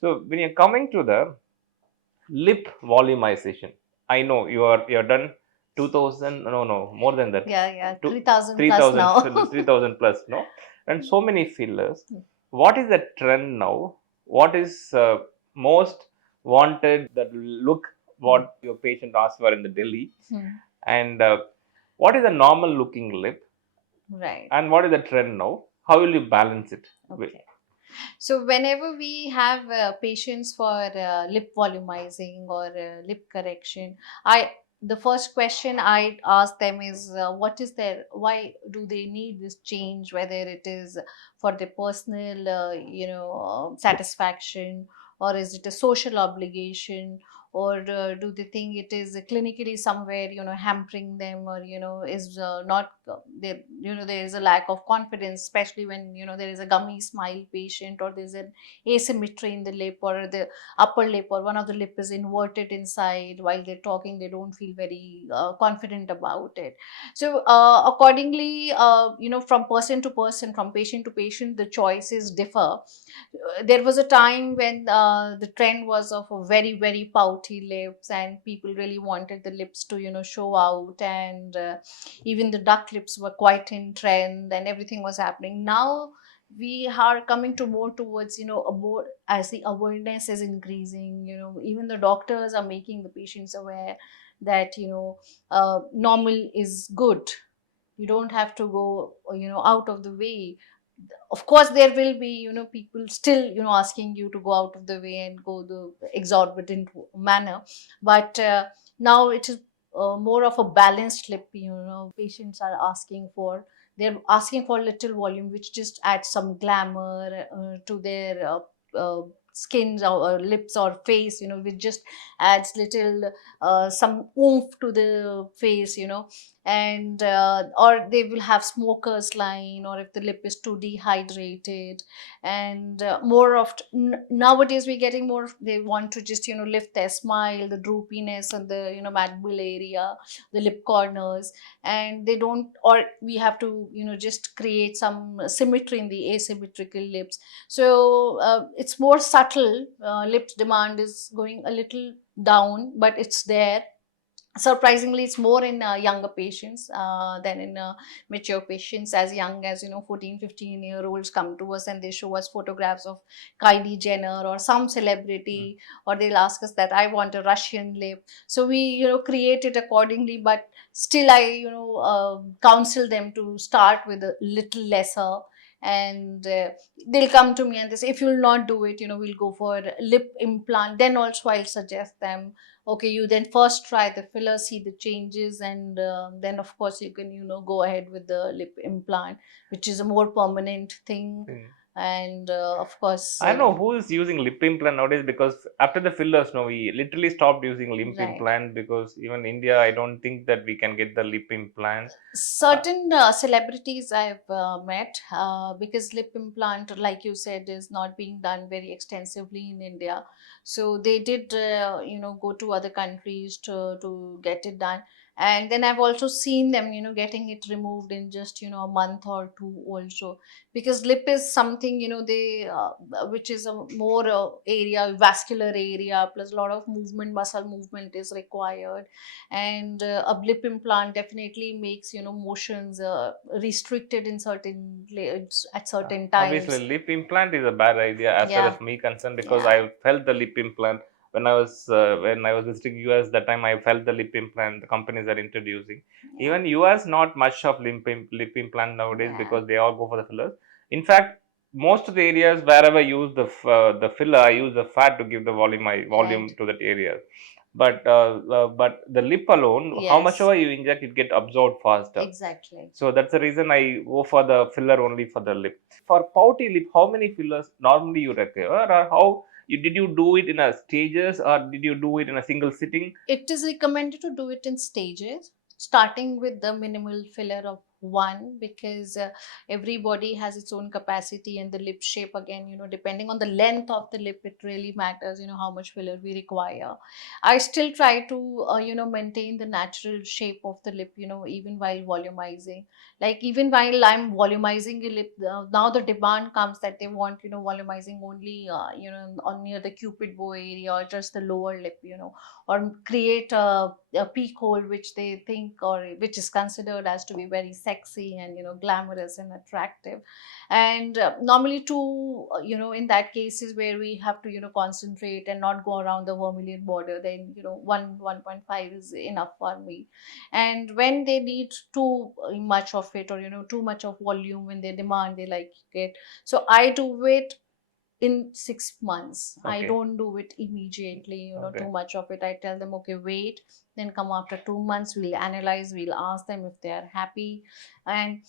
So when you're coming to the lip volumization, I know you're done 2000, no, more than that, Yeah, yeah, to 3,000 plus 3000 now. 3000 plus, no, and so many fillers. What is the trend now? What is most wanted that will look what your patient asks for in the Delhi, Hmm. and what is a normal looking lip, Right. and what is the trend now? How will you balance it with? Okay. So whenever we have patients for lip volumizing or lip correction, I the first question I ask them is what is their, why do they need this change? Whether it is for their personal satisfaction, or is it a social obligation, or do they think it is clinically somewhere hampering them, or is not there, there is a lack of confidence, especially when there is a gummy smile patient, or there's an asymmetry in the lip, or the upper lip, or one of the lip is inverted inside. While they're talking, they don't feel very confident about it. So accordingly, from person to person, from patient to patient, the choices differ. There was a time when the trend was of a very very pouty lips, and people really wanted the lips to show out, and even the duck lips were quite in trend, and everything was happening. Now we are coming to more towards a more, as the awareness is increasing, even the doctors are making the patients aware that normal is good. You don't have to go out of the way. Of course there will be people still asking you to go out of the way and go the exorbitant manner, but now it is more of a balanced lip patients are asking for. They're asking for little volume, which just adds some glamour to their skins, or lips or face, which just adds little some oomph to the face, and or they will have smokers line, or if the lip is too dehydrated. And more of nowadays we're getting more they want to just lift their smile, the droopiness and the mandible area, the lip corners, and they don't, or we have to just create some symmetry in the asymmetrical lips. So it's more subtle. Lips demand is going a little down, but it's there. Surprisingly, it's more in younger patients than in mature patients. As young as 14-15-year-olds come to us and they show us photographs of Kylie Jenner or some Mm. celebrity, or they'll ask us that I want a Russian lip. So we create it accordingly, but still I counsel them to start with a little lesser. And they'll come to me and they say, if you'll not do it, we'll go for lip implant. Then also I'll suggest them, okay, you then first try the filler, see the changes, and then of course you can go ahead with the lip implant, which is a more permanent thing. Mm. And of course, I don't know who is using lip implant nowadays, because after the fillers, no, we literally stopped using lip right, implant, because even India, I don't think that we can get the lip implant. Uh, certain celebrities I've met, because lip implant, like you said, is not being done very extensively in India. So they did, go to other countries to get it done. And then I've also seen them, getting it removed in just, a month or two also. Because lip is something, which is a more area, vascular area, plus a lot of movement, muscle movement is required. And a blip implant definitely makes motions restricted in certain at certain Obviously, times. lip implant is a bad idea as far Yeah, as me concerned, because yeah, I felt the lip implant when I was visiting US. That time I felt the lip implant the companies are introducing. yeah, Even US not much of lip implant nowadays, yeah, because they all go for the fillers. In fact, most of the areas wherever I use the filler, I use the fat to give the right, volume to that area. But the lip alone, how much yes, ever you inject, it get absorbed faster. exactly. So that's the reason I go for the filler only for the lip. For pouty lip, how many fillers normally you require, or how did you do it in a stages, or did you do it in a single sitting? It is recommended to do it in stages, starting with the minimal filler of One, because everybody has its own capacity, and the lip shape, again, depending on the length of the lip, it really matters, how much filler we require. I still try to maintain the natural shape of the lip, even while volumizing. Like, even while I'm volumizing a lip, now the demand comes that they want, volumizing only on near the cupid bow area, or just the lower lip, or create a peak hole, which they think, or which is considered as to be very sexy and glamorous and attractive. And normally, to in that cases where we have to concentrate and not go around the vermilion border, then 1.5 is enough for me. And when they need too much of it, or too much of volume, when they demand, they like it, so I do it in 6 months. I Okay. don't do it immediately, Okay. too much of it. I tell them, okay, wait, then come after 2 months, we'll analyze, we'll ask them if they are happy. And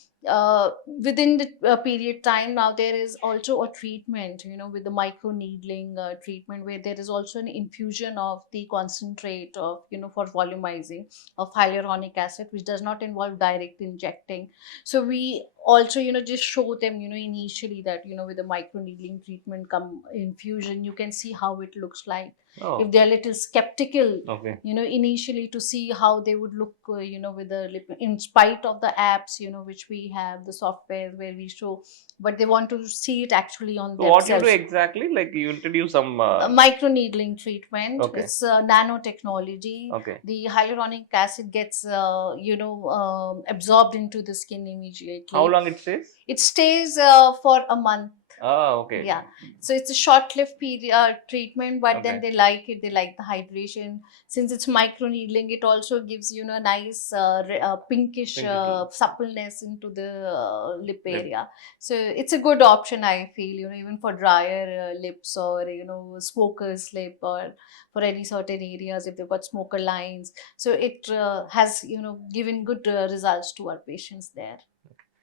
within the period time, now there is also a treatment, with the micro needling treatment, where there is also an infusion of the concentrate of, for volumizing, of hyaluronic acid, which does not involve direct injecting. So we also just show them initially that with the micro needling treatment come infusion, you can see how it looks like. If Oh, they're a little skeptical okay. initially, to see how they would look with the lip, in spite of the apps which we have, the software where we show, but they want to see it actually on So what you do themselves. exactly? Like you introduce some. A microneedling treatment, Okay. it's nanotechnology. Okay. The hyaluronic acid gets absorbed into the skin How immediately. long it stays? It stays for a month. Ah, okay. Yeah, so it's a short-lived period treatment, but then Okay. they like it. They like the hydration. Since it's microneedling, it also gives a nice pinkish Pinkish suppleness into the lip lip. area. So it's a good option, I feel. Even for drier lips, or smokers' lip, or for any certain areas if they've got smoker lines. So it has given good results to our patients there.